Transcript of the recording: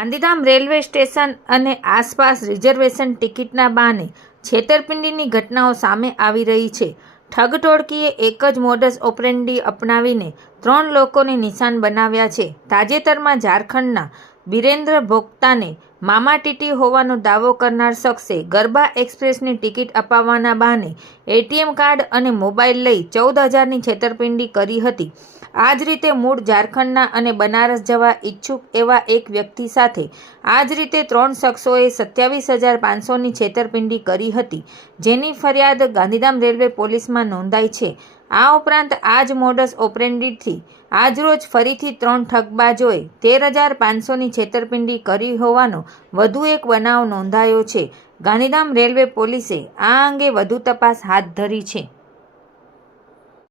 Gandhidham railway station અને આસપાસ reservation ટિકિટના બહાને છેતરપિંડીની ઘટનાઓ સામે આવી રહી છે. ઠગ ટોળકીએ એક જ મોડસ ઓપરેન્ડી અપનાવીને 3 લોકોને નિશાન બનાવ્યા છે. તાજેતરમાં ઝારખંડના બિરેન્દ્ર ભોક્તાને મામા ટીટી હોવાનો દાવો કરનાર શખ્સે ગરબા એક્સપ્રેસની ટિકિટ અપાવવાના બહાને એટીએમ કાર્ડ અને મોબાઈલ લઈ 14,000ની છેતરપિંડી કરી હતી. આ જ રીતે મૂળ ઝારખંડના અને બનારસ જવા ઈચ્છુક એવા એક વ્યક્તિ સાથે આ જ રીતે 3 શખ્સોએ 27,500ની છેતરપિંડી કરી હતી, જેની ફરિયાદ ગાંધીધામ રેલવે પોલીસમાં નોંધાઈ છે. આ ઉપરાંત આ જ મોડસ ઓપરેન્ડીથી આજરોજ ફરીથી 3 ઠગબાજોએ 13,500ની છેતરપિંડી કરી હોવાનો વધુ એક બનાવ નોંધાયો છે. ગાંધીધામ રેલવે પોલીસે આ અંગે વધુ તપાસ હાથ ધરી છે.